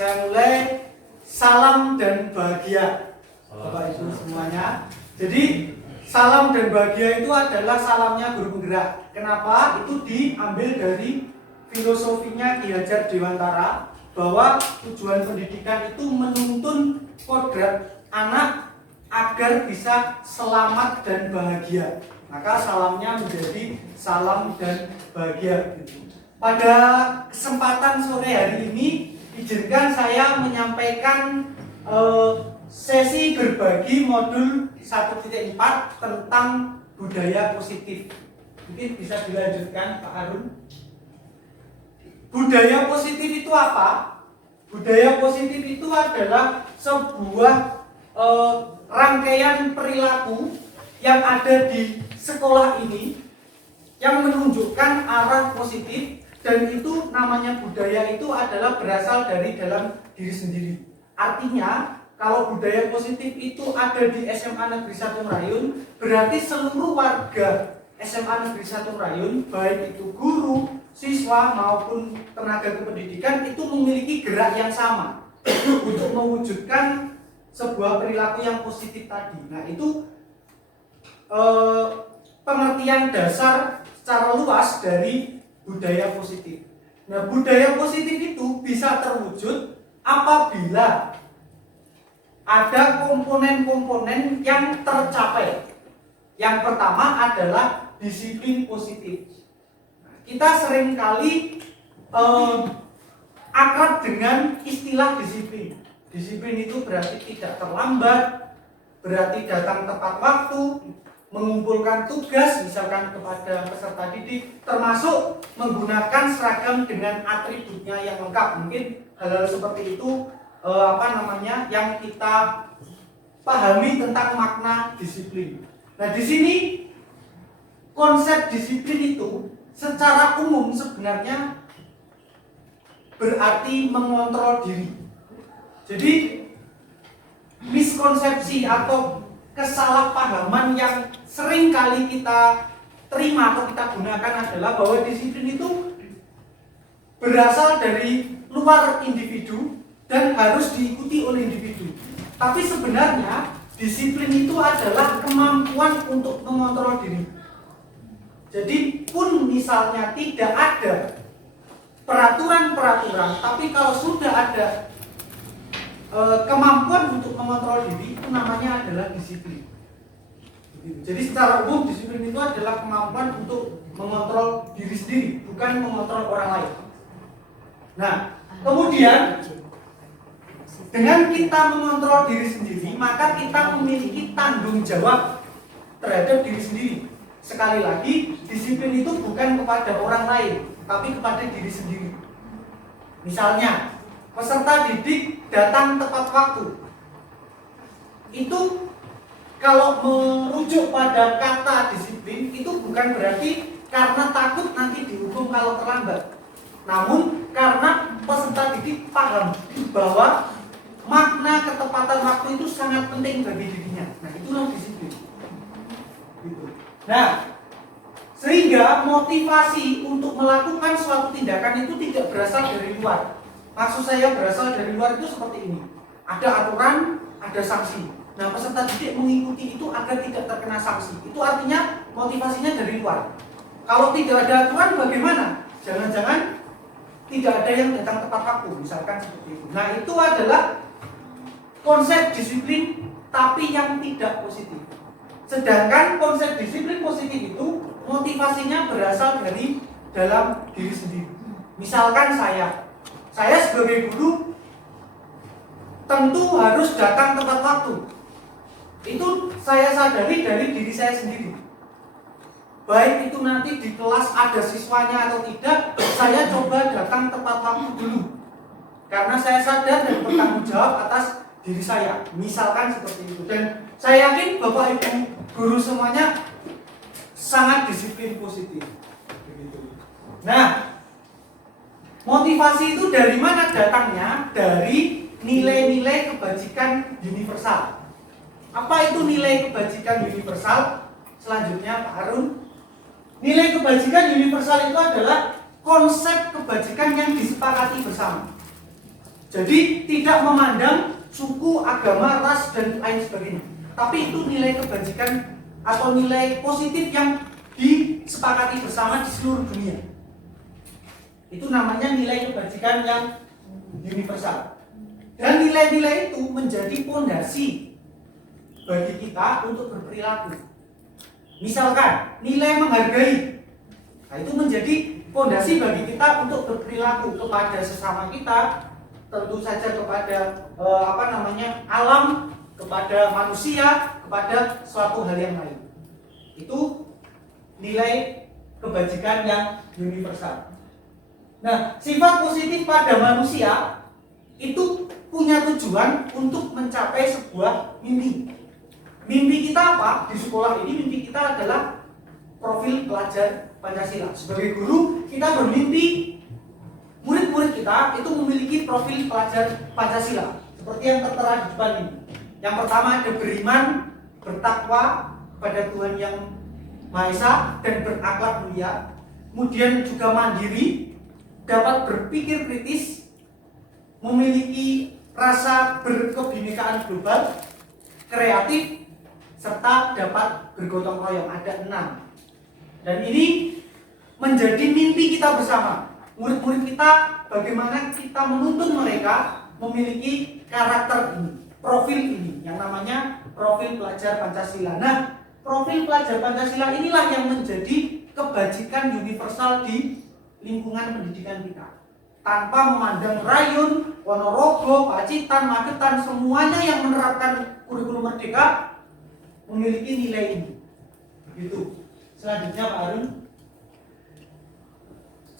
Saya mulai. Salam dan bahagia Bapak Ibu semuanya. Jadi salam dan bahagia itu adalah salamnya guru penggerak. Kenapa? Itu diambil dari filosofinya Ki Hajar Dewantara, bahwa tujuan pendidikan itu menuntun kodrat anak agar bisa selamat dan bahagia. Maka salamnya menjadi salam dan bahagia. Pada kesempatan sore hari ini, izinkan saya menyampaikan sesi berbagi modul 1.4 tentang budaya positif. Mungkin bisa dilanjutkan Pak Harun. Budaya positif itu apa? Budaya positif itu adalah sebuah rangkaian perilaku yang ada di sekolah ini yang menunjukkan arah positif. Dan itu namanya budaya itu adalah berasal dari dalam diri sendiri. Artinya kalau budaya positif itu ada di SMA Negeri 1 Merayun, berarti seluruh warga SMA Negeri 1 Merayun, baik itu guru, siswa maupun tenaga kependidikan, itu memiliki gerak yang sama untuk mewujudkan sebuah perilaku yang positif tadi. Nah itu pengertian dasar secara luas dari budaya positif. Nah, budaya positif itu bisa terwujud apabila ada komponen-komponen yang tercapai. Yang pertama adalah disiplin positif. Nah, kita seringkali akrab dengan istilah disiplin. Disiplin itu berarti tidak terlambat, berarti datang tepat waktu, mengumpulkan tugas misalkan kepada peserta didik, termasuk menggunakan seragam dengan atributnya yang lengkap. Mungkin hal-hal seperti itu yang kita pahami tentang makna disiplin. Nah, di sini konsep disiplin itu secara umum sebenarnya berarti mengontrol diri. Jadi miskonsepsi atau kesalahpahaman yang sering kali kita terima atau kita gunakan adalah bahwa disiplin itu berasal dari luar individu dan harus diikuti oleh individu. Tapi sebenarnya disiplin itu adalah kemampuan untuk mengontrol diri. Jadi pun misalnya tidak ada peraturan-peraturan, tapi kalau sudah ada kemampuan untuk mengontrol diri, itu namanya adalah disiplin. Jadi secara umum disiplin itu adalah kemampuan untuk mengontrol diri sendiri, bukan mengontrol orang lain. Nah, kemudian dengan kita mengontrol diri sendiri, maka kita memiliki tanggung jawab terhadap diri sendiri. Sekali lagi, disiplin itu bukan kepada orang lain, tapi kepada diri sendiri. Misalnya, peserta didik datang tepat waktu. Itu kalau merujuk pada kata disiplin, itu bukan berarti karena takut nanti dihukum kalau terlambat. Namun karena peserta didik paham bahwa makna ketepatan waktu itu sangat penting bagi dirinya. Nah, itulah disiplin. Nah, sehingga motivasi untuk melakukan suatu tindakan itu tidak berasal dari luar. Maksud saya berasal dari luar itu seperti ini. Ada aturan, ada sanksi. Nah, peserta didik mengikuti itu agar tidak terkena sanksi. Itu artinya motivasinya dari luar. Kalau tidak ada aturan bagaimana? Jangan-jangan tidak ada yang datang tepat waktu, misalkan seperti itu. Nah, itu adalah konsep disiplin tapi yang tidak positif. Sedangkan konsep disiplin positif itu motivasinya berasal dari dalam diri sendiri. Misalkan saya sebagai guru tentu harus datang tepat waktu. Itu saya sadari dari diri saya sendiri. Baik itu nanti di kelas ada siswanya atau tidak, saya coba datang tepat waktu dulu. Karena saya sadar dan bertanggung jawab atas diri saya. Misalkan seperti itu. Dan saya yakin Bapak Ibu guru semuanya sangat disiplin positif. Nah, motivasi itu dari mana datangnya? Dari nilai-nilai kebajikan universal. Apa itu nilai kebajikan universal? Selanjutnya Pak Harun. Nilai kebajikan universal itu adalah konsep kebajikan yang disepakati bersama. Jadi tidak memandang suku, agama, ras, dan lain sebagainya. Tapi itu nilai kebajikan atau nilai positif yang disepakati bersama di seluruh dunia. Itu namanya nilai kebajikan yang universal. Dan nilai-nilai itu menjadi fondasi bagi kita untuk berperilaku. Misalkan nilai menghargai, nah itu menjadi fondasi bagi kita untuk berperilaku kepada sesama kita, tentu saja kepada alam, kepada manusia, kepada suatu hal yang lain. Itu nilai kebajikan yang universal. Nah, sifat positif pada manusia itu punya tujuan untuk mencapai sebuah mimpi. Mimpi kita apa? Di sekolah ini mimpi kita adalah profil pelajar Pancasila. Sebagai guru, kita bermimpi murid-murid kita itu memiliki profil pelajar Pancasila seperti yang tertera di depan ini. Yang pertama ada beriman, bertakwa kepada Tuhan yang Maha Esa dan berakhlak mulia. Kemudian juga mandiri, dapat berpikir kritis, memiliki rasa berkebinekaan global, kreatif, serta dapat bergotong royong. Ada 6. Dan ini menjadi mimpi kita bersama. Murid-murid kita, bagaimana kita menuntun mereka memiliki karakter ini, profil ini, yang namanya profil pelajar Pancasila. Nah, profil pelajar Pancasila inilah yang menjadi kebajikan universal di lingkungan pendidikan kita. Tanpa memandang Rayun, Ponorogo, Pacitan, Magetan, semuanya yang menerapkan kurikulum merdeka memiliki nilai ini. Begitu. Selanjutnya Pak Arun.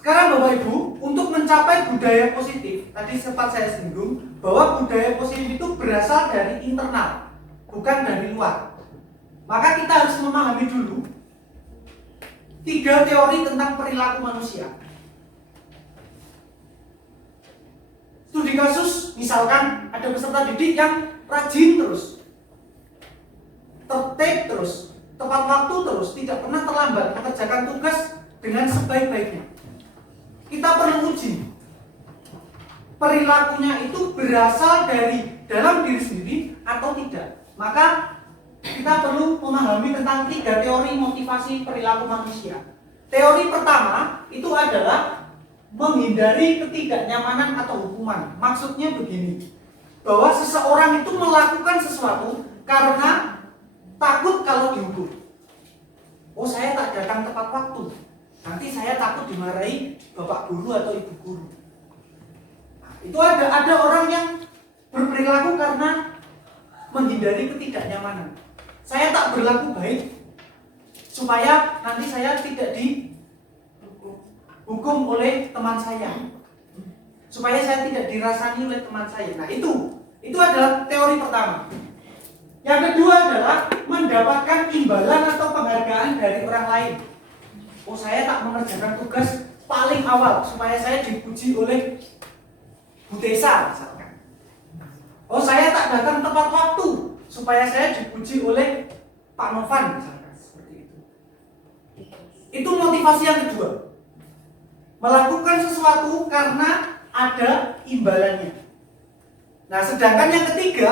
Sekarang Bapak Ibu, untuk mencapai budaya positif, tadi sempat saya singgung bahwa budaya positif itu berasal dari internal, bukan dari luar. Maka kita harus memahami dulu 3 teori tentang perilaku manusia. Studi kasus, misalkan ada peserta didik yang rajin terus, tertib terus, tepat waktu terus, tidak pernah terlambat mengerjakan tugas dengan sebaik-baiknya. Kita perlu uji perilakunya itu berasal dari dalam diri sendiri atau tidak. Maka kita perlu memahami tentang 3 teori motivasi perilaku manusia. Teori pertama itu adalah menghindari ketidaknyamanan atau hukuman. Maksudnya begini, bahwa seseorang itu melakukan sesuatu karena takut kalau dihukum. Oh, saya tak datang tepat waktu, nanti saya takut dimarahi bapak guru atau ibu guru. Nah, itu ada orang yang berperilaku karena menghindari ketidaknyamanan. Saya tak berlaku baik supaya nanti saya tidak dihukum oleh teman saya, supaya saya tidak dirasani oleh teman saya. Nah, itu adalah teori pertama. Yang kedua adalah mendapatkan imbalan atau penghargaan dari orang lain. Oh, saya tak mengerjakan tugas paling awal supaya saya dipuji oleh Bu Tesa misalkan. Oh, saya tak datang tepat waktu supaya saya dipuji oleh Pak Novan misalkan, seperti itu. Itu motivasi yang kedua. Melakukan sesuatu karena ada imbalannya. Nah, sedangkan yang ketiga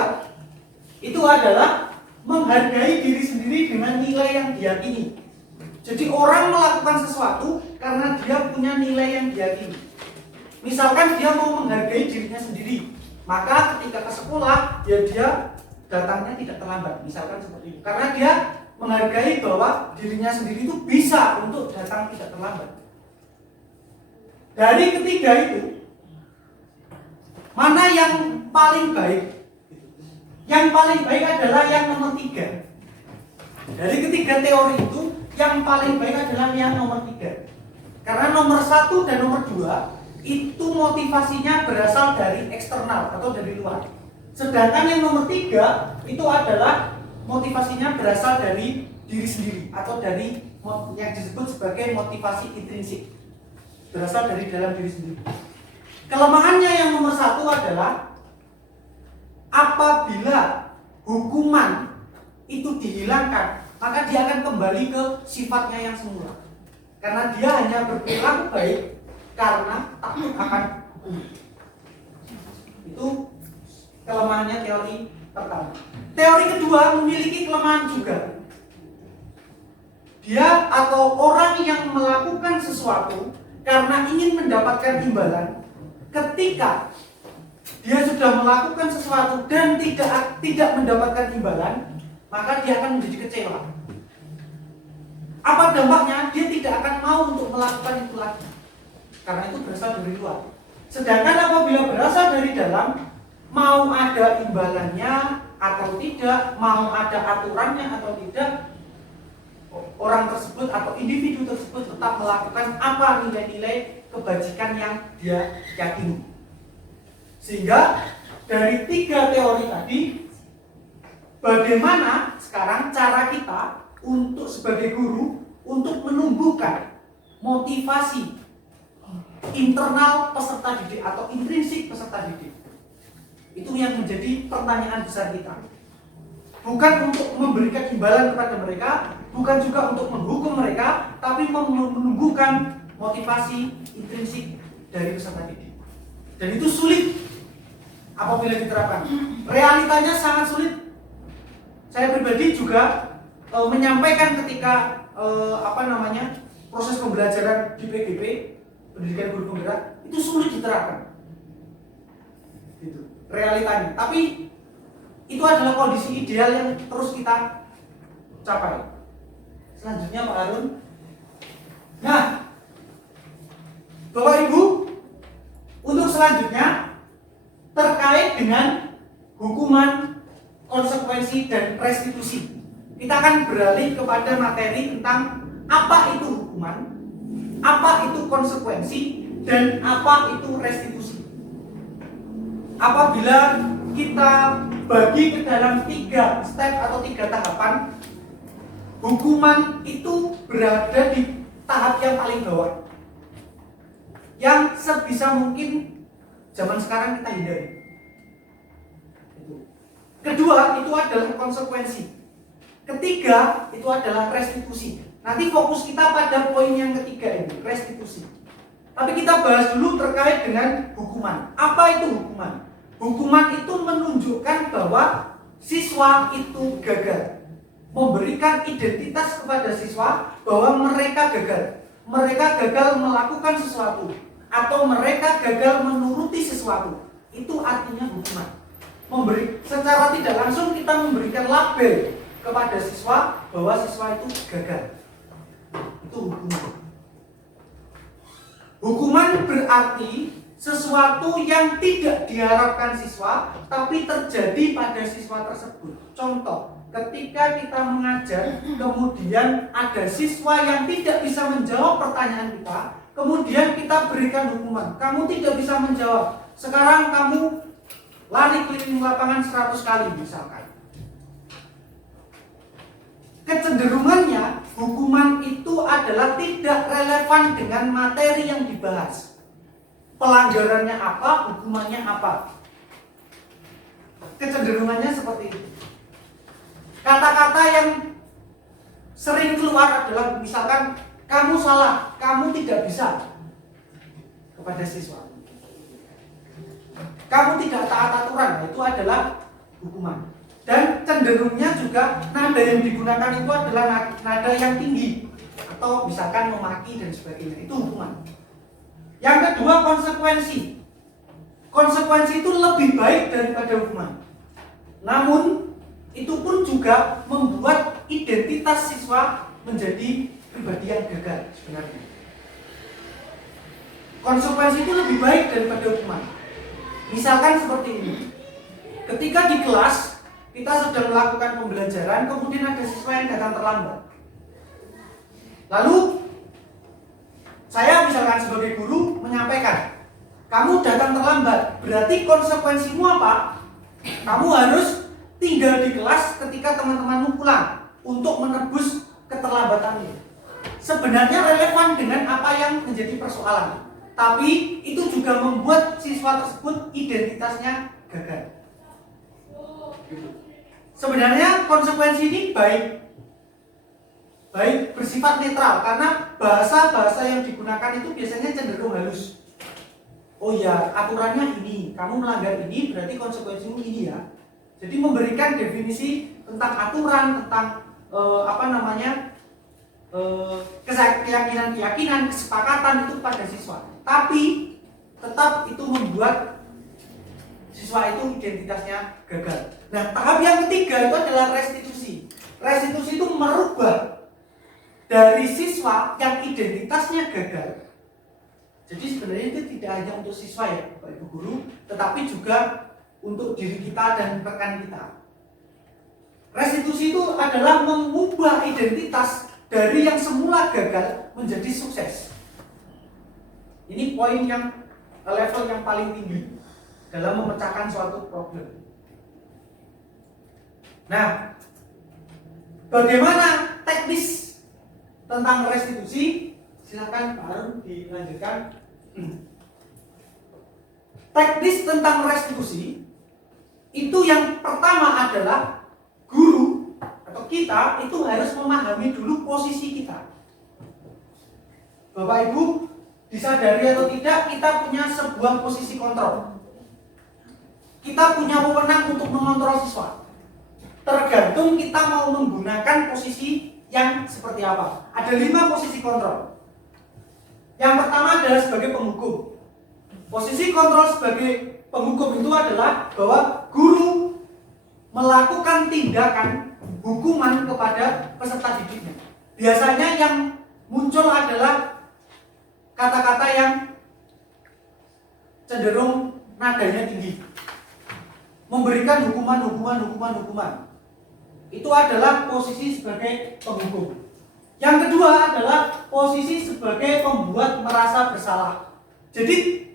itu adalah menghargai diri sendiri dengan nilai yang diyakini. Jadi orang melakukan sesuatu karena dia punya nilai yang diyakini. Misalkan dia mau menghargai dirinya sendiri, maka ketika ke sekolah dia datangnya tidak terlambat, misalkan seperti itu. Karena dia menghargai bahwa dirinya sendiri itu bisa untuk datang tidak terlambat. Dari ketiga itu, mana yang paling baik? Yang paling baik adalah yang nomor 3. Dari ketiga teori itu, yang paling baik adalah yang nomor 3. Karena nomor 1 dan nomor 2 itu motivasinya berasal dari eksternal atau dari luar. Sedangkan yang nomor 3 itu adalah motivasinya berasal dari diri sendiri atau dari yang disebut sebagai motivasi intrinsik, berasal dari dalam diri sendiri. Kelemahannya yang nomor 1 adalah apabila hukuman itu dihilangkan, maka dia akan kembali ke sifatnya yang semula. Karena dia hanya berperilaku baik karena takut akan hukum. Itu Itu kelemahannya teori pertama. Teori kedua memiliki kelemahan juga. Dia atau orang yang melakukan sesuatu karena ingin mendapatkan imbalan, ketika dia sudah melakukan sesuatu dan tidak mendapatkan imbalan, maka dia akan menjadi kecewa. Apa dampaknya? Dia tidak akan mau untuk melakukan itu lagi, karena itu berasal dari luar. Sedangkan apabila berasal dari dalam, mau ada imbalannya atau tidak, mau ada aturannya atau tidak, orang tersebut atau individu tersebut tetap melakukan apa nilai-nilai kebajikan yang dia yakini. Sehingga dari 3 teori tadi, bagaimana sekarang cara kita untuk sebagai guru untuk menumbuhkan motivasi internal peserta didik atau intrinsik peserta didik. Itu yang menjadi pertanyaan besar kita. Bukan untuk memberikan imbalan kepada mereka, bukan juga untuk menghukum mereka, tapi menumbuhkan motivasi intrinsik dari peserta didik. Dan itu sulit apabila diterapkan. Realitanya sangat sulit. Saya pribadi juga menyampaikan ketika proses pembelajaran di PGP, pendidikan guru penggerak, itu sulit diterapkan. Gitu. Realitanya. Tapi itu adalah kondisi ideal yang terus kita capai. Selanjutnya Pak Harun. Nah, Bapak Ibu, untuk selanjutnya terkait dengan hukuman, konsekuensi, dan restitusi. Kita akan beralih kepada materi tentang apa itu hukuman, apa itu konsekuensi, dan apa itu restitusi. Apabila kita bagi ke dalam 3 step atau 3 tahapan, hukuman itu berada di tahap yang paling bawah, yang sebisa mungkin zaman sekarang kita hindari. Kedua, itu adalah konsekuensi. Ketiga, itu adalah restitusi. Nanti fokus kita pada poin yang ketiga ini, restitusi. Tapi kita bahas dulu terkait dengan hukuman. Apa itu hukuman? Hukuman itu menunjukkan bahwa siswa itu gagal, memberikan identitas kepada siswa bahwa mereka gagal. Mereka gagal melakukan sesuatu, atau mereka gagal menuruti sesuatu. Itu artinya hukuman. Secara tidak langsung kita memberikan label kepada siswa bahwa siswa itu gagal. Itu hukuman. Hukuman berarti sesuatu yang tidak diharapkan siswa tapi terjadi pada siswa tersebut. Contoh, ketika kita mengajar kemudian ada siswa yang tidak bisa menjawab pertanyaan kita, kemudian kita berikan hukuman. Kamu tidak bisa menjawab, sekarang kamu lari keliling lapangan 100 kali misalkan. Kecenderungannya hukuman itu adalah tidak relevan dengan materi yang dibahas. Pelanggarannya apa, hukumannya apa. Kecenderungannya seperti itu. Kata-kata yang sering keluar adalah misalkan kamu salah, kamu tidak bisa kepada siswa. Kamu tidak taat aturan, itu adalah hukuman. Dan cenderungnya juga nada yang digunakan itu adalah nada yang tinggi, atau misalkan memaki dan sebagainya, itu hukuman. Yang kedua, konsekuensi. Konsekuensi itu lebih baik daripada hukuman. Namun itu pun juga membuat identitas siswa menjadi pribadi yang gagal sebenarnya. Konsekuensi itu lebih baik daripada hukuman. Misalkan seperti ini. Ketika di kelas kita sedang melakukan pembelajaran, kemudian ada siswa yang datang terlambat. Lalu saya misalkan sebagai guru menyampaikan, kamu datang terlambat, berarti konsekuensimu apa? Kamu harus tinggal di kelas ketika teman-temanmu pulang untuk menebus keterlambatanmu. Sebenarnya relevan dengan apa yang menjadi persoalan, tapi itu juga membuat siswa tersebut identitasnya gagal. Sebenarnya konsekuensi ini baik bersifat netral, karena bahasa-bahasa yang digunakan itu biasanya cenderung halus. oh ya aturannya ini, kamu melanggar ini berarti konsekuensimu ini ya. Jadi memberikan definisi tentang aturan, tentang keyakinan, kesepakatan itu pada siswa. Tapi tetap itu membuat siswa itu identitasnya gagal. Nah, tahap yang ketiga itu adalah restitusi. Restitusi itu merubah dari siswa yang identitasnya gagal. Jadi sebenarnya itu tidak hanya untuk siswa ya, Bapak Ibu guru, tetapi juga untuk diri kita dan rekan kita. Restitusi itu adalah mengubah identitas dari yang semula gagal menjadi sukses. Ini poin yang level yang paling tinggi dalam memecahkan suatu problem. Nah, bagaimana teknis tentang restitusi? Silakan Pak Harun dilanjutkan. Teknis tentang restitusi itu yang pertama adalah guru atau kita itu harus memahami dulu posisi kita. Bapak Ibu, disadari atau tidak, kita punya sebuah posisi kontrol. Kita punya wewenang untuk mengontrol siswa. Tergantung kita mau menggunakan posisi yang seperti apa. Ada 5 posisi kontrol. Yang pertama adalah sebagai penghukum. Posisi kontrol sebagai penghukum itu adalah bahwa guru melakukan tindakan hukuman kepada peserta didiknya. Biasanya yang muncul adalah kata-kata yang cenderung nadanya tinggi. Memberikan hukuman. Itu adalah posisi sebagai penghukum. Yang kedua adalah posisi sebagai pembuat merasa bersalah. Jadi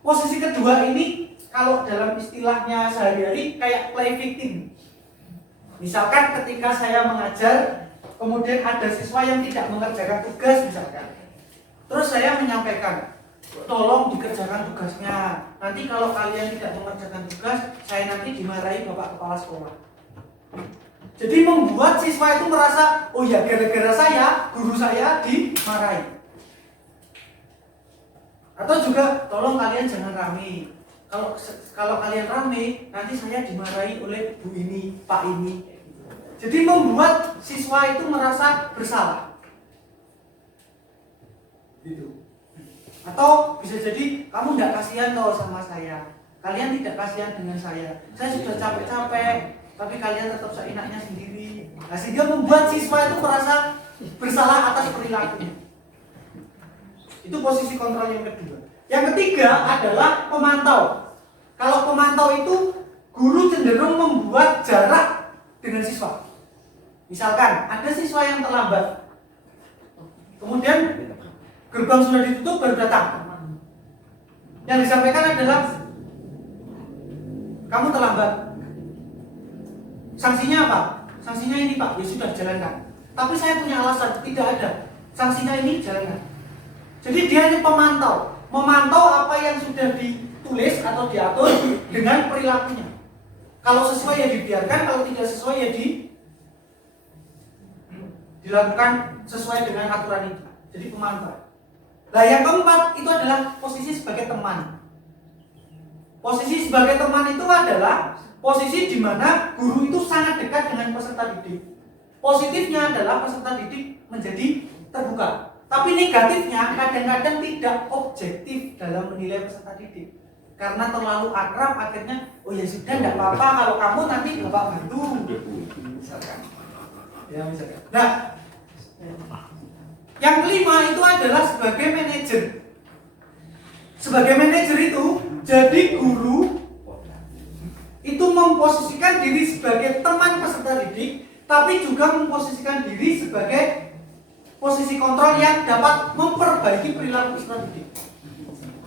posisi kedua ini kalau dalam istilahnya sehari-hari kayak play victim. Misalkan ketika saya mengajar, kemudian ada siswa yang tidak mengerjakan tugas misalkan. Terus saya menyampaikan, tolong dikerjakan tugasnya. Nanti kalau kalian tidak mengerjakan tugas, saya nanti dimarahi Bapak Kepala Sekolah. Jadi membuat siswa itu merasa, oh ya gara-gara saya, guru saya dimarahi. Atau juga tolong kalian jangan rame. Kalau kalian rame, nanti saya dimarahi oleh Bu ini, Pak ini. Jadi membuat siswa itu merasa bersalah. Gitu. Atau bisa jadi kamu tidak kasihan toh sama saya. Kalian tidak kasihan dengan saya. Saya sudah capek-capek, tapi kalian tetap seenaknya sendiri. Nah, sehingga membuat siswa itu merasa bersalah atas perilakunya. Itu posisi kontrol yang kedua. Yang ketiga adalah pemantau. Kalau pemantau itu guru cenderung membuat jarak dengan siswa. Misalkan ada siswa yang terlambat, kemudian gerbang sudah ditutup baru datang. Yang disampaikan adalah kamu terlambat. Sanksinya apa? Sanksinya ini Pak, ya sudah jalankan. Tapi saya punya alasan, tidak ada. Sanksinya ini jalankan. Jadi dia hanya pemantau, memantau apa yang sudah ditulis atau diatur dengan perilakunya. Kalau sesuai ya dibiarkan, kalau tidak sesuai ya dilakukan sesuai dengan aturan itu. Jadi pemantau. Nah yang keempat itu adalah posisi sebagai teman. Posisi sebagai teman itu adalah posisi di mana guru itu sangat dekat dengan peserta didik. Positifnya adalah peserta didik menjadi terbuka. Tapi negatifnya kadang-kadang tidak objektif dalam menilai peserta didik. Karena terlalu akrab akhirnya, oh ya sudah tidak apa-apa kalau kamu nanti Bapak bantu. Misalkan. Ya misalkan. Nah, yang kelima itu adalah sebagai manajer. Sebagai manajer itu, jadi guru itu memposisikan diri sebagai teman peserta didik, tapi juga memposisikan diri sebagai posisi kontrol yang dapat memperbaiki perilaku peserta didik.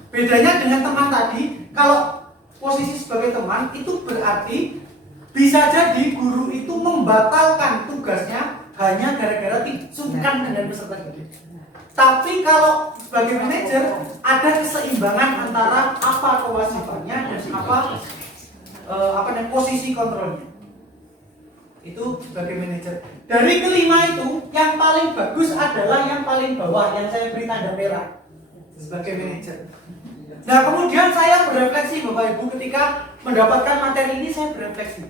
Bedanya dengan teman tadi, kalau posisi sebagai teman itu berarti bisa jadi guru itu membatalkan tugasnya hanya gara-gara sungkan dengan peserta didik. Tapi kalau sebagai manajer ada keseimbangan antara apa kewajibannya dan apa posisi kontrolnya. Itu sebagai manajer. Dari kelima itu yang paling bagus adalah yang paling bawah yang saya beri tanda merah sebagai manajer. Nah, kemudian saya berefleksi Bapak Ibu ketika mendapatkan materi ini, saya berefleksi.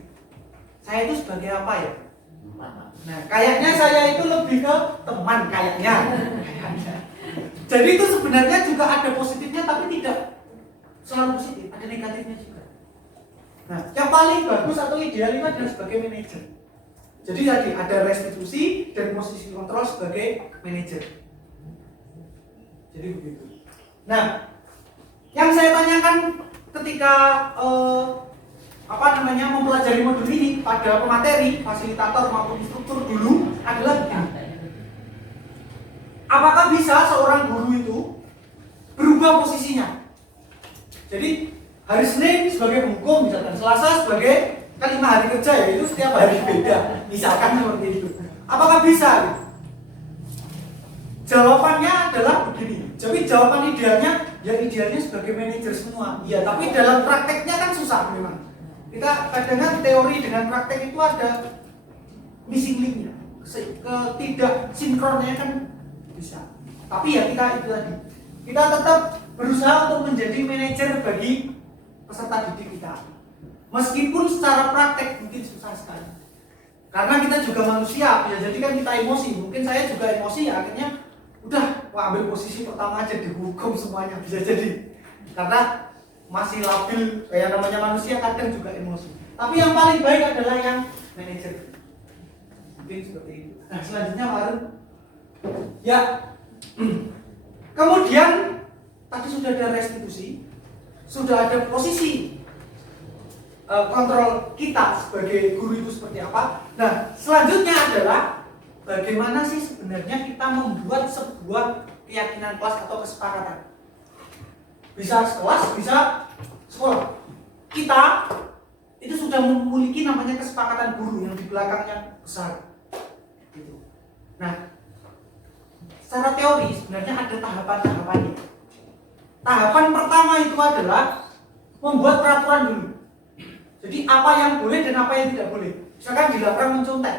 Saya itu sebagai apa ya? Nah, kayaknya saya itu lebih ke teman kayaknya. Jadi itu sebenarnya juga ada positifnya tapi tidak selalu positif, ada negatifnya juga. Nah, yang paling bagus atau ideal itu adalah sebagai manajer. Jadi tadi ada restitusi dan posisi kontrol sebagai manajer. Jadi begitu. Nah, yang saya tanyakan ketika mempelajari modul ini pada pemateri, fasilitator maupun instruktur dulu adalah apakah bisa seorang guru itu berubah posisinya? Jadi hari Senin sebagai penghukum, misalkan Selasa sebagai kan 5 hari kerja ya, itu setiap hari beda, misalkan seperti itu. Apakah bisa? Jawabannya adalah begini. Jadi jawaban idealnya, ya idealnya sebagai manajer semua. Iya, tapi dalam prakteknya kan susah memang. Kita kadang-kadang teori dengan praktek itu ada missing linknya, ketidak sinkronnya kan bisa. Tapi ya kita itu tadi, kita tetap berusaha untuk menjadi manajer bagi peserta didik kita. Meskipun secara praktek mungkin susah sekali. Karena kita juga manusia, ya jadi kan kita emosi. Mungkin saya juga emosi, ya akhirnya udah ambil posisi pertama aja dihukum semuanya, bisa jadi. Karena masih labil, kayak namanya manusia kadang juga emosi. Tapi yang paling baik adalah yang manajer. Mungkin seperti itu. Nah, selanjutnya baru ya. Kemudian tadi sudah ada restitusi, sudah ada posisi kontrol kita sebagai guru itu seperti apa. Nah, selanjutnya adalah bagaimana sih sebenarnya kita membuat sebuah keyakinan kelas atau kesepakatan. Bisa kelas, bisa sekolah. Kita itu sudah memiliki namanya kesepakatan guru yang di belakangnya besar. Gitu. Nah, secara teori sebenarnya ada tahapan-tahapannya. Tahapan pertama itu adalah membuat peraturan dulu. Jadi apa yang boleh dan apa yang tidak boleh. Misalkan dilarang mencontek,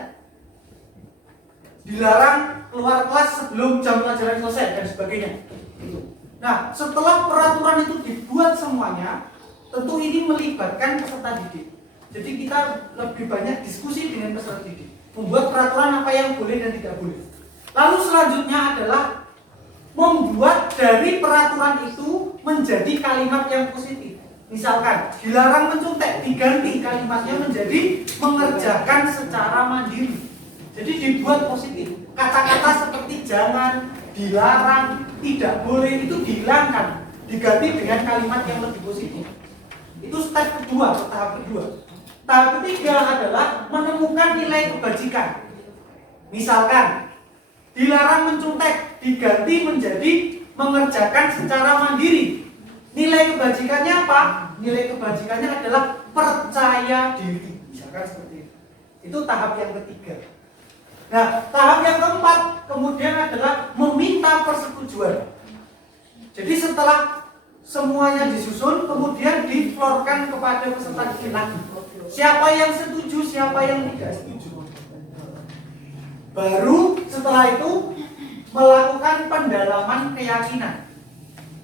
dilarang keluar kelas sebelum jam pelajaran selesai dan sebagainya. Nah, setelah peraturan itu dibuat semuanya, tentu ini melibatkan peserta didik. Jadi kita lebih banyak diskusi dengan peserta didik, membuat peraturan apa yang boleh dan tidak boleh. Lalu selanjutnya adalah membuat dari peraturan itu menjadi kalimat yang positif. Misalkan dilarang mencontek, diganti kalimatnya menjadi mengerjakan secara mandiri. Jadi dibuat positif. Kata-kata seperti jangan, dilarang, tidak boleh itu dihilangkan, diganti dengan kalimat yang lebih positif. Itu step kedua, tahap kedua. Tahap ketiga adalah menemukan nilai kebajikan. Misalkan dilarang mencontek, diganti menjadi mengerjakan secara mandiri. Nilai kebajikannya apa? Nilai kebajikannya adalah percaya diri. Misalkan seperti itu. Itu tahap yang ketiga. Nah, tahap yang keempat kemudian adalah meminta persetujuan. Jadi setelah semuanya disusun, kemudian diflorkan kepada peserta didik lagi. Siapa yang setuju, siapa yang tidak setuju. Baru setelah itu melakukan pendalaman keyakinan.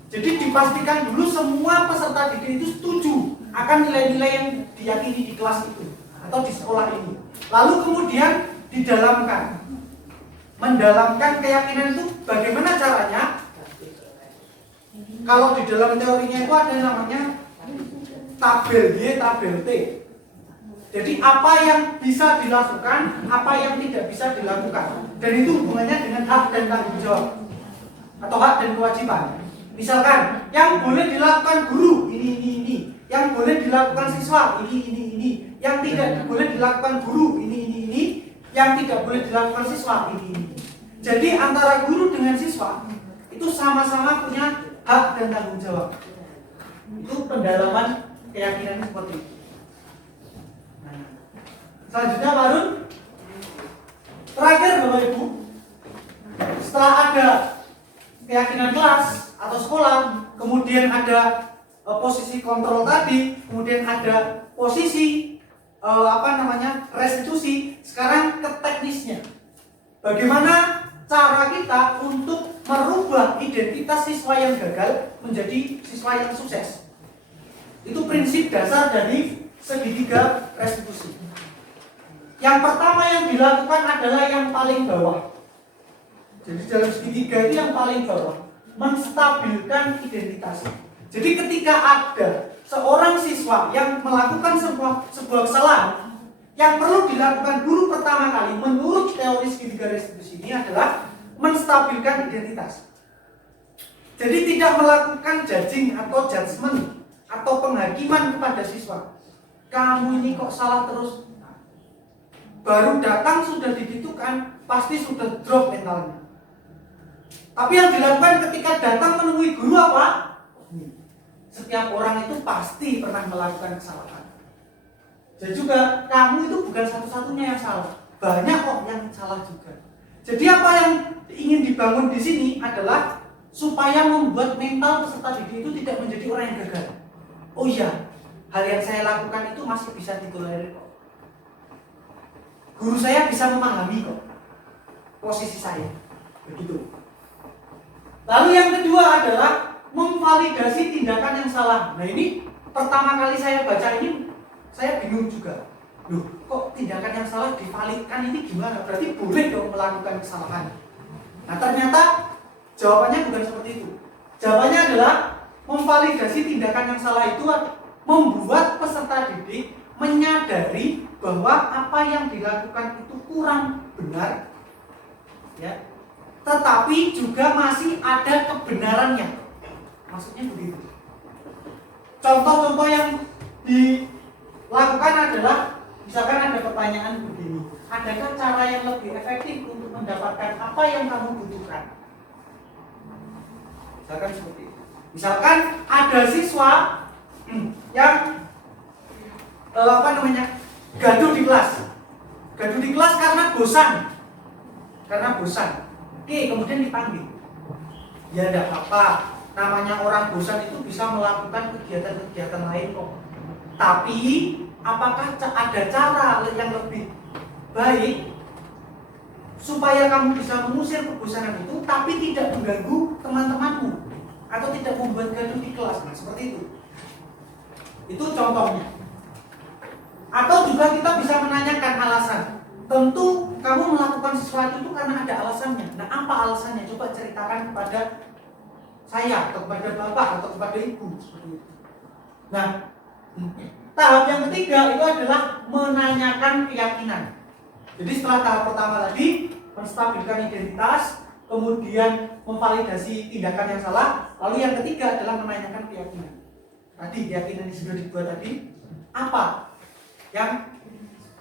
Jadi dipastikan dulu semua peserta didik itu setuju akan nilai-nilai yang diyakini di kelas itu atau di sekolah ini. Lalu kemudian didalamkan. Mendalamkan keyakinan itu bagaimana caranya? Kalau di dalam teorinya itu ada namanya tabel Y, tabel T. Jadi apa yang bisa dilakukan, apa yang tidak bisa dilakukan. Dan itu hubungannya dengan hak dan tanggung jawab atau hak dan kewajiban. Misalkan yang boleh dilakukan guru ini. Yang boleh dilakukan siswa ini. Yang tidak boleh dilakukan guru ini. Yang tidak boleh dilakukan siswa ini. Jadi antara guru dengan siswa itu sama-sama punya hak dan tanggung jawab. Itu pendalaman keyakinan seperti itu. Nah, selanjutnya baru terakhir Bapak Ibu, setelah ada keyakinan kelas atau sekolah, kemudian ada posisi kontrol tadi, kemudian ada posisi restitusi. Sekarang ke teknisnya. Bagaimana cara kita untuk merubah identitas siswa yang gagal menjadi siswa yang sukses. Itu prinsip dasar dari segitiga restitusi. Yang pertama yang dilakukan adalah yang paling bawah. Jadi dalam segitiga itu yang paling bawah, menstabilkan identitas. Jadi ketika ada seorang siswa yang melakukan sebuah kesalahan, yang perlu dilakukan guru pertama kali menurut teori segitiga restitusi ini adalah menstabilkan identitas. Jadi tidak melakukan judging atau judgment atau penghakiman kepada siswa. Kamu ini kok salah terus? Baru datang sudah digitukan, pasti sudah drop mentalnya. Tapi yang dilakukan ketika datang menemui guru apa? Setiap orang itu pasti pernah melakukan kesalahan. Dan juga kamu itu bukan satu-satunya yang salah. Banyak kok yang salah juga. Jadi apa yang ingin dibangun di sini adalah supaya membuat mental peserta didik itu tidak menjadi orang yang gagal. Oh iya, hal yang saya lakukan itu masih bisa ditolerir kok. Guru saya bisa memahami kok posisi saya. Begitu. Lalu yang kedua adalah memvalidasi tindakan yang salah. Nah ini pertama kali saya baca ini saya bingung juga. Loh, kok tindakan yang salah divalidkan ini gimana? Berarti boleh dong melakukan kesalahan. Nah ternyata jawabannya bukan seperti itu. Jawabannya adalah memvalidasi tindakan yang salah itu membuat peserta didik menyadari bahwa apa yang dilakukan itu kurang benar, ya, tetapi juga masih ada kebenarannya. Maksudnya begitu. Contoh-contoh yang dilakukan adalah, misalkan ada pertanyaan begini, adakah cara yang lebih efektif untuk mendapatkan apa yang kamu butuhkan? Misalkan seperti itu. Misalkan ada siswa yang gaduh di kelas. Gaduh di kelas karena bosan. Oke, kemudian dipanggil. Ya enggak apa-apa. Namanya orang bosan itu bisa melakukan kegiatan-kegiatan lain kok. Tapi apakah ada cara yang lebih baik supaya kamu bisa mengusir kebosanan itu tapi tidak mengganggu teman-temanmu atau tidak membuat gaduh di kelas? Nah, seperti itu. Itu contohnya. Atau juga kita bisa menanyakan alasan. Tentu kamu melakukan sesuatu itu karena ada alasannya. Nah, apa alasannya? Coba ceritakan kepada saya, atau kepada bapak, atau kepada ibu. Nah, tahap yang ketiga itu adalah menanyakan keyakinan. Jadi setelah tahap pertama tadi, menstabilkan identitas, kemudian memvalidasi tindakan yang salah, lalu yang ketiga adalah menanyakan keyakinan. Tadi keyakinan yang sudah dibuat tadi, apa yang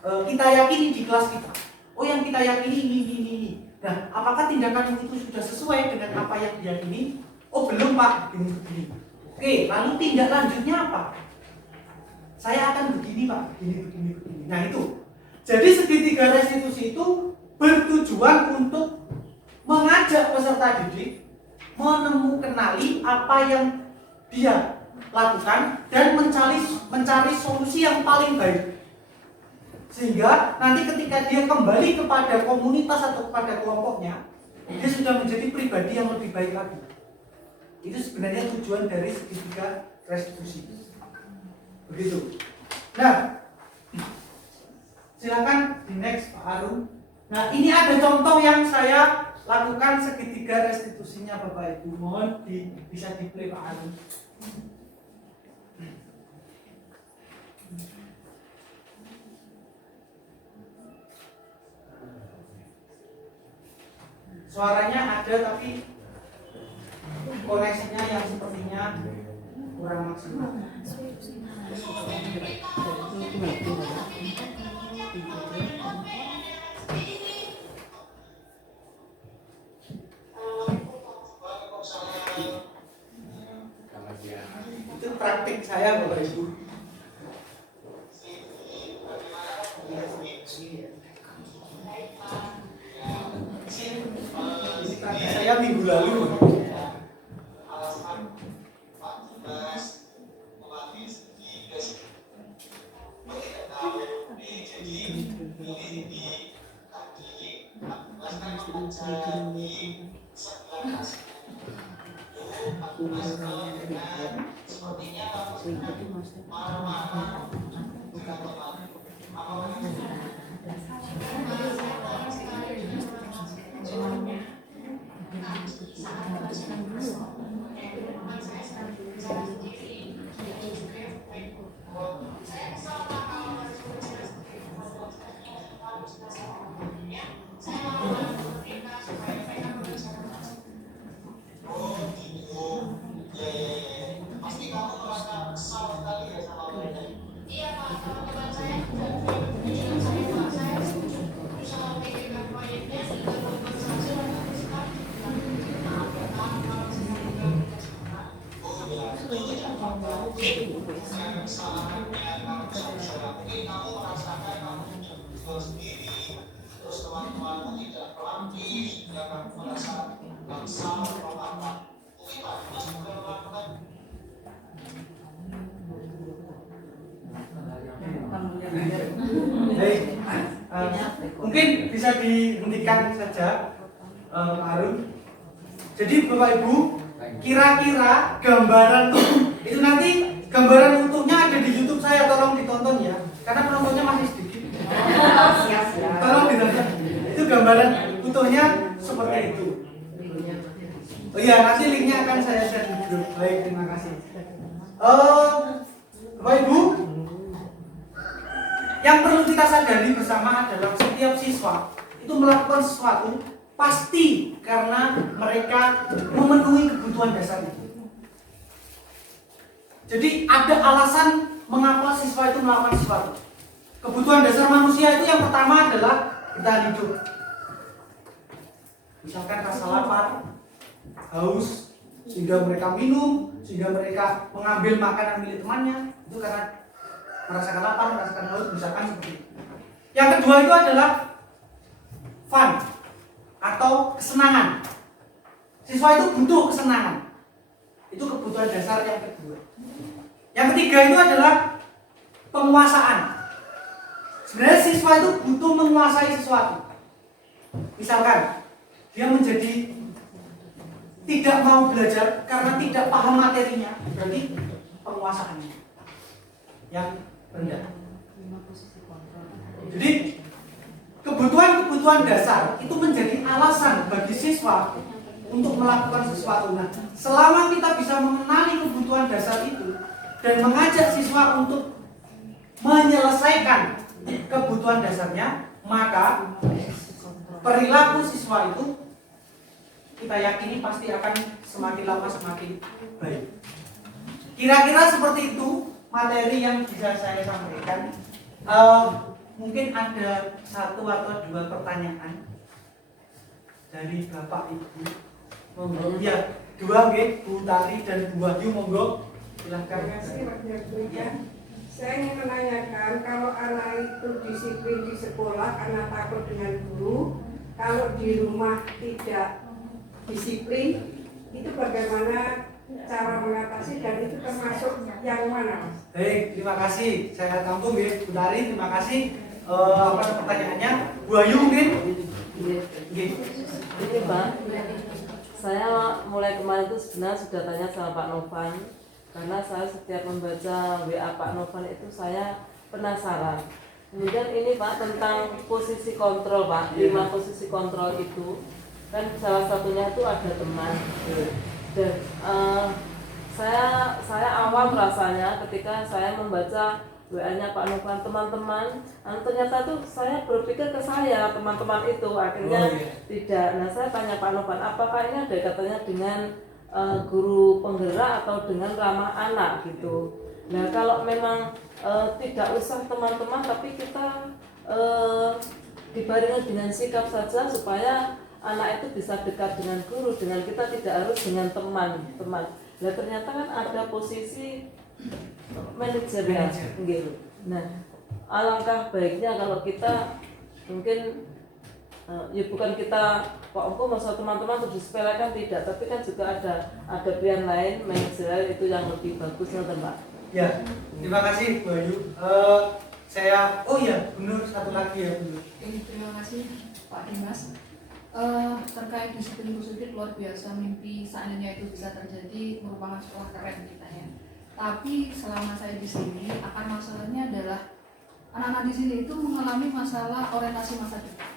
kita yakini di kelas kita? Oh, yang kita yakini ini. Nah, apakah tindakan itu sudah sesuai dengan apa yang diyakini? Oh, belum Pak, begini. Oke, lalu tindak lanjutnya apa? Saya akan begini Pak, begini. Nah itu. Jadi segitiga restitusi itu bertujuan untuk mengajak peserta didik menemukanali apa yang dia lakukan dan mencari solusi yang paling baik. Sehingga nanti ketika dia kembali kepada komunitas atau kepada kelompoknya, dia sudah menjadi pribadi yang lebih baik lagi. Itu sebenarnya tujuan dari segitiga restitusi. Begitu. Nah, silakan di next Pak Arun. Nah, ini ada contoh yang saya lakukan segitiga restitusinya Bapak Ibu. Mohon bisa di-play Pak Arun. Suaranya ada tapi koneksinya yang sepertinya kurang maksimal. Itu praktik saya Bapak Ibu. Saya minggu lalu. Mungkin bisa dihentikan saja, Pak Harun. Jadi Bapak Ibu, kira-kira gambaran itu nanti gambaran utuhnya ada di YouTube saya, tolong ditonton ya, karena penontonnya masih sedikit. Tolong ditonton. Itu gambaran utuhnya seperti itu. Oh iya, nanti linknya akan saya share di grup. Baik, terima kasih. Bapak Ibu, yang perlu kita sadari bersama adalah setiap siswa itu melakukan sesuatu pasti karena mereka memenuhi kebutuhan dasar itu. Jadi ada alasan mengapa siswa itu melakukan sesuatu. Kebutuhan dasar manusia itu yang pertama adalah bertahan hidup. Misalkan rasa lapar, haus, sehingga mereka minum, sehingga mereka mengambil makanan milik temannya, itu karena merasakan lapar, merasakan haus, misalkan seperti itu. Yang kedua itu adalah fun atau kesenangan. Siswa itu butuh kesenangan. Itu kebutuhan dasar yang kedua. Yang ketiga itu adalah penguasaan. Sebenarnya siswa itu butuh menguasai sesuatu. Misalkan dia menjadi tidak mau belajar karena tidak paham materinya, berarti penguasaannya yang rendah. Jadi kebutuhan dasar itu menjadi alasan bagi siswa untuk melakukan sesuatu. Nah, selama kita bisa mengenali kebutuhan dasar itu dan mengajak siswa untuk menyelesaikan kebutuhan dasarnya, maka perilaku siswa itu kita yakini pasti akan semakin lama semakin baik. Kira-kira seperti itu materi yang bisa saya sampaikan. Mungkin ada satu atau dua pertanyaan dari Bapak Ibu. Monggo. Ya, dua nggih, Bu Tari dan Bu Wahyu, monggo. Silakan. Terima kasih Pak Direktur. Saya ingin menanyakan, kalau anak itu disiplin di sekolah karena takut dengan guru, kalau di rumah tidak disiplin, itu bagaimana cara mengatasi dan itu termasuk yang mana, Mas? Baik, terima kasih. Saya tampung ya, Bu Tari, terima kasih. Apa pertanyaannya? Bu Ayu mungkin? Ini Pak, saya mulai kemarin itu sebenarnya sudah tanya sama Pak Novan, karena saya setiap membaca WA Pak Novan itu saya penasaran. Kemudian ini Pak tentang posisi kontrol Pak, 5 posisi kontrol itu kan salah satunya itu ada teman. Dan saya awam rasanya ketika saya membaca WA-nya Pak Novan teman-teman, ternyata tuh saya berpikir ke saya teman-teman itu akhirnya tidak. Nah saya tanya Pak Novan, apakah ini ada katanya dengan guru penggerak atau dengan ramah anak gitu. Nah kalau memang tidak usah teman-teman, tapi kita dibarengi dengan sikap saja supaya anak itu bisa dekat dengan guru, dengan kita tidak harus dengan teman. Nah ternyata kan ada posisi manajer ya, gitu. Nah, alangkah baiknya kalau kita mungkin ya bukan kita kok engkau masa teman-teman terus disepelekan, tidak, tapi kan juga ada pilihan lain manajer itu yang lebih bagus, nonton Pak. Ya, terima kasih Bu Ayu. Saya, oh ya, benar satu lagi ya Bu. Terima kasih Pak Dimas. Terkait disiplin positif luar biasa, mimpi seandainya itu bisa terjadi merupakan sekolah keren kita ya. Tapi selama saya di sini, akar masalahnya adalah anak-anak di sini itu mengalami masalah orientasi masa depan.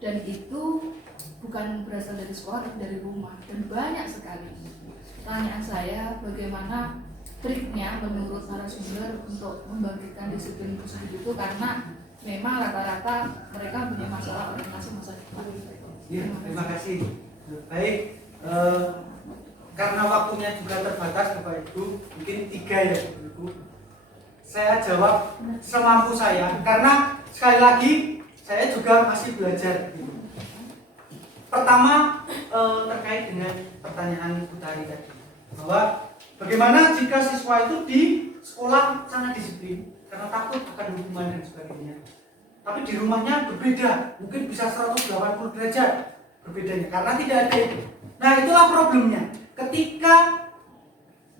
Dan itu bukan berasal dari sekolah, tapi dari rumah. Dan banyak sekali. Pertanyaan saya, bagaimana triknya menurut narasumber untuk membangkitkan disiplin tersebut itu, karena memang rata-rata mereka punya masalah orientasi masa depan. Ya, terima kasih. Baik, karena waktunya juga terbatas Bapak Ibu, mungkin 3 ya Bapak Ibu. Saya jawab semampu saya, karena sekali lagi saya juga masih belajar. Pertama, terkait dengan pertanyaan Ibu Tari tadi, bahwa bagaimana jika siswa itu di sekolah sangat disiplin karena takut akan hukuman dan sebagainya, tapi di rumahnya berbeda, mungkin bisa 180 derajat berbedanya karena tidak ada itu. Nah, itulah problemnya. Ketika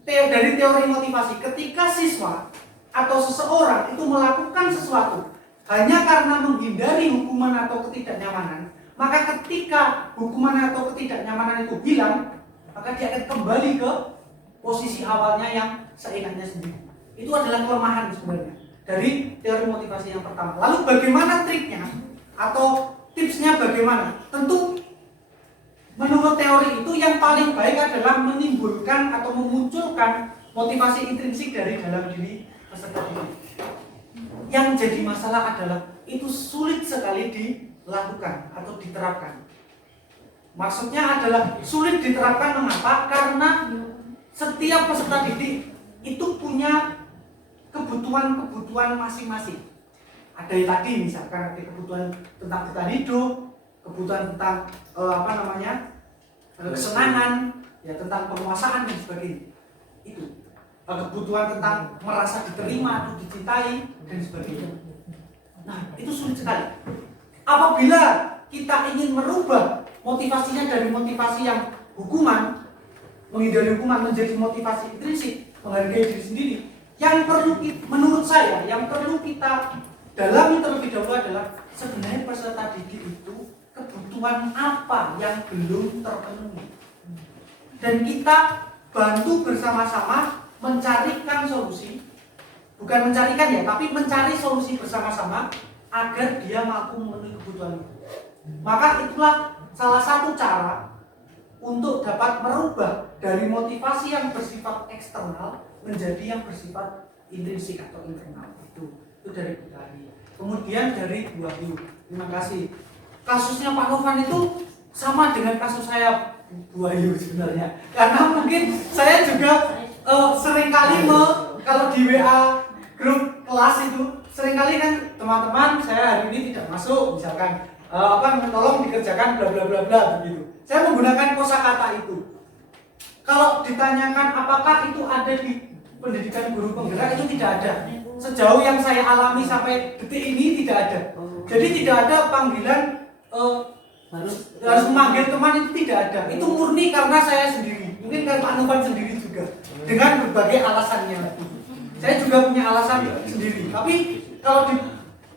dari teori motivasi, ketika siswa atau seseorang itu melakukan sesuatu hanya karena menghindari hukuman atau ketidaknyamanan, maka ketika hukuman atau ketidaknyamanan itu hilang, maka dia akan kembali ke posisi awalnya yang seenaknya sendiri. Itu adalah kelemahan sebenarnya dari teori motivasi yang pertama. Lalu bagaimana triknya atau tipsnya bagaimana? Tentu menurut teori itu yang paling baik adalah menimbulkan atau memunculkan motivasi intrinsik dari dalam diri peserta didik. Yang jadi masalah adalah itu sulit sekali dilakukan atau diterapkan. Maksudnya adalah sulit diterapkan, mengapa? Karena setiap peserta didik itu punya kebutuhan-kebutuhan masing-masing. Ada yang tadi misalkan ada kebutuhan tentang bertahan hidup, kebutuhan tentang kesenangan, ya tentang penguasaan dan sebagainya. Itu kebutuhan tentang merasa diterima atau dicintai dan sebagainya. Nah, itu sulit sekali. Apabila kita ingin merubah motivasinya dari motivasi yang hukuman, menghindari hukuman, menjadi motivasi intrinsik, menghargai diri sendiri, yang perlu menurut saya, yang perlu kita dalami terlebih dahulu adalah sebenarnya peserta didik itu kebutuhan apa yang belum terpenuhi, dan kita bantu bersama-sama mencarikan solusi, bukan mencarikan ya, tapi mencari solusi bersama-sama agar dia mampu memenuhi kebutuhan itu. Maka itulah salah satu cara untuk dapat merubah dari motivasi yang bersifat eksternal menjadi yang bersifat intrinsik atau internal. Itu dari Bu Tari. Kemudian dari Bu Wahyu. Terima kasih. Kasusnya Pak Novan itu sama dengan kasus saya, Bu Wahyu sebenarnya. Karena mungkin saya juga seringkali kalau di WA grup kelas itu seringkali kan teman-teman saya hari ini tidak masuk, misalkan tolong dikerjakan bla bla bla bla begitu. Saya menggunakan kosakata itu. Kalau ditanyakan apakah itu ada di pendidikan guru penggerak, itu tidak ada. Sejauh yang saya alami sampai detik ini tidak ada. Jadi tidak ada panggilan harus memanggil teman, itu tidak ada. Itu murni karena saya sendiri. Mungkin karena Pak Novan sendiri juga dengan berbagai alasannya. Saya juga punya alasan sendiri. Tapi kalau di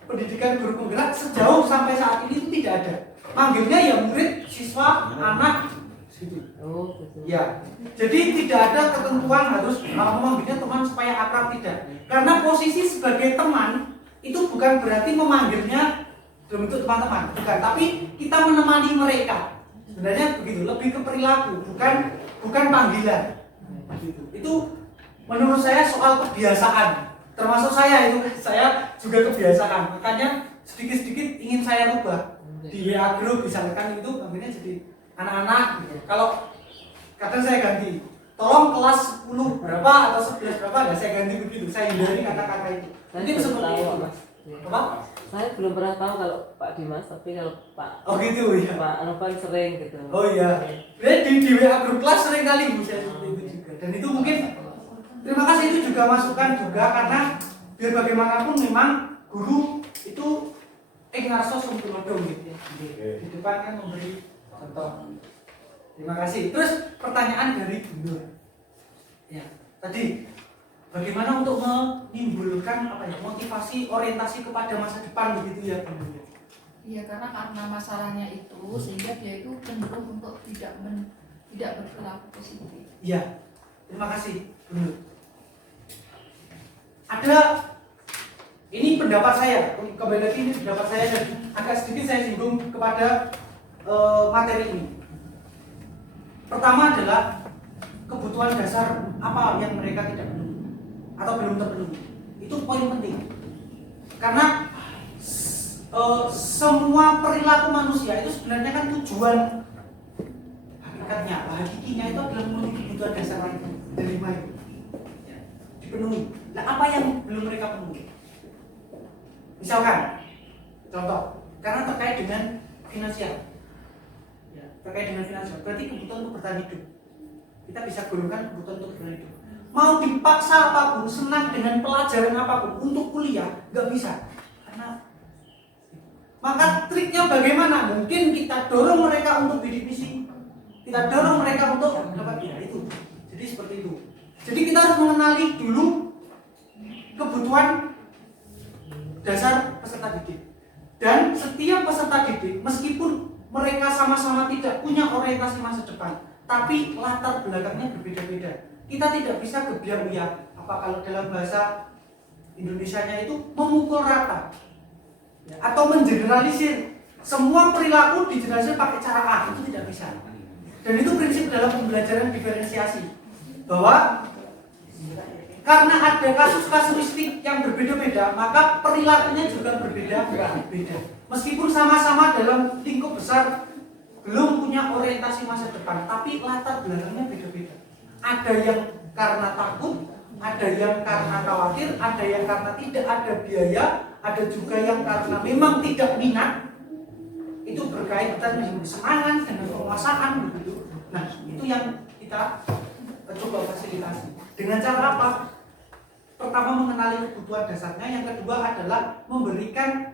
pendidikan guru penggerak sejauh sampai saat ini itu tidak ada. Manggilnya ya murid, siswa, anak gitu. Ya. Jadi tidak ada ketentuan harus memanggilnya teman supaya akrab, tidak. Karena posisi sebagai teman itu bukan berarti memanggilnya dalam bentuk teman-teman, bukan, tapi kita menemani mereka. Sebenarnya begitu, lebih ke perilaku, bukan panggilan. Gitu. Itu menurut saya soal kebiasaan. Termasuk saya juga kebiasaan. Makanya sedikit-sedikit ingin saya rubah. Di WA group misalkan itu namanya jadi anak-anak gitu. Kalau kadang saya ganti, tolong kelas 10 berapa atau 11 berapa, ya saya ganti begitu. Saya hindari kata-kata itu. Mungkin seperti itu. Apa? Saya belum pernah tahu kalau Pak Dimas, tapi kalau Pak gitu ya. Pak Novan sering gitu. Oh iya. Di WA grup kelas sering kali Bu saya seperti itu juga. Dan itu mungkin terima kasih, itu juga masukan juga, karena biar bagaimanapun memang guru itu Ignarso Sumtulodo gitu ya. Di depan kan memberi contoh. Terima kasih. Terus pertanyaan dari Bu Nur. Ya, tadi bagaimana untuk menimbulkan motivasi orientasi kepada masa depan begitu ya Bu Nur. Iya, karena masalahnya itu sehingga dia itu cenderung untuk tidak berperilaku positif. Iya. Terima kasih Bu Nur. ada, ini pendapat saya, kembali lagi ini pendapat saya dan agak sedikit saya singgung kepada materi ini. Pertama adalah kebutuhan dasar apa yang mereka tidak penuhi atau belum terpenuhi. Itu poin penting. Karena semua perilaku manusia itu sebenarnya kan tujuan hakikatnya, hakikinya itu adalah memenuhi kebutuhan dasar itu dari mana dipenuhi. Nah, apa yang belum mereka penuhi? Misalkan, contoh, karena terkait dengan finansial, ya, terkait dengan finansial, berarti kebutuhan untuk bertahan hidup. Kita bisa golongkan kebutuhan untuk bertahan hidup. Mau dipaksa apapun, senang dengan pelajaran apapun untuk kuliah, nggak bisa. Karena maka triknya bagaimana? Mungkin kita dorong mereka untuk bidik misi, kita dorong mereka untuk dapat itu. Jadi seperti itu. Jadi kita harus mengenali dulu kebutuhan dasar peserta didik. Dan setiap peserta didik, meskipun mereka sama-sama tidak punya orientasi masa depan, tapi latar belakangnya berbeda-beda. Kita tidak bisa gebiar-biar. Apa kalau dalam bahasa Indonesianya itu memukul rata, ya, atau mengeneralisir semua perilaku dijelaskan pakai cara A, itu tidak bisa. Dan itu prinsip dalam pembelajaran diferensiasi, bahwa karena ada kasus kasuistik yang berbeda-beda, maka perilakunya juga berbeda-beda. Meskipun sama-sama dalam lingkup besar belum punya orientasi masa depan, tapi latar belakangnya beda-beda. Ada yang karena takut, ada yang karena khawatir, ada yang karena tidak ada biaya, ada juga yang karena memang tidak minat. Itu berkaitan dengan kesenangan, dengan penguasaan begitu. Nah, itu yang kita coba fasilitasi. Dengan cara apa? Pertama, mengenali kebutuhan dasarnya, yang kedua adalah memberikan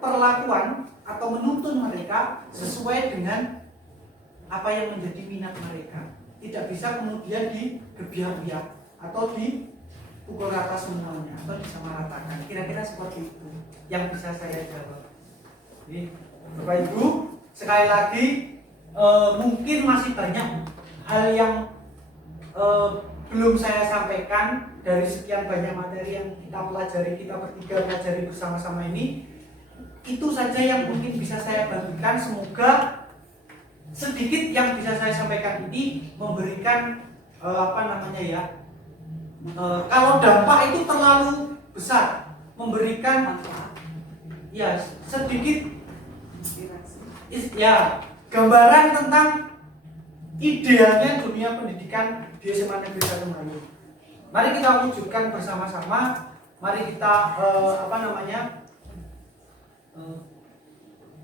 perlakuan atau menuntun mereka sesuai dengan apa yang menjadi minat mereka. Tidak bisa kemudian digebiar-biar atau dipukul rata semuanya atau disamaratakan. Kira-kira seperti itu yang bisa saya jawab. Jadi, Bapak Ibu, sekali lagi mungkin masih banyak hal yang belum saya sampaikan dari sekian banyak materi yang kita pelajari, kita bertiga pelajari bersama-sama ini. Itu saja yang mungkin bisa saya bagikan. Semoga sedikit yang bisa saya sampaikan ini memberikan kalau dampak itu terlalu besar, memberikan ya sedikit ya gambaran tentang idealnya dunia pendidikan di SMA Negeri 1 Merayu. Mari kita wujudkan bersama-sama. Mari kita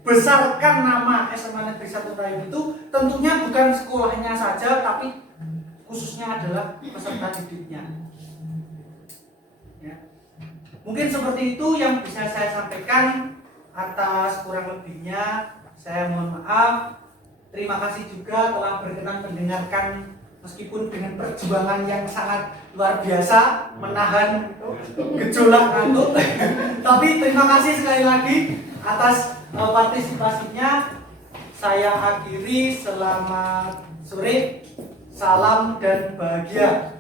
besarkan nama SMA Negeri 1 Merayu itu tentunya bukan sekolahnya saja, tapi khususnya adalah peserta didiknya. Ya. Mungkin seperti itu yang bisa saya sampaikan. Atas kurang lebihnya saya mohon maaf. Terima kasih juga telah berkenan mendengarkan, meskipun dengan perjuangan yang sangat luar biasa menahan gejolak ngantuk. Tapi terima kasih sekali lagi atas partisipasinya. Saya akhiri, selamat sore, salam dan bahagia.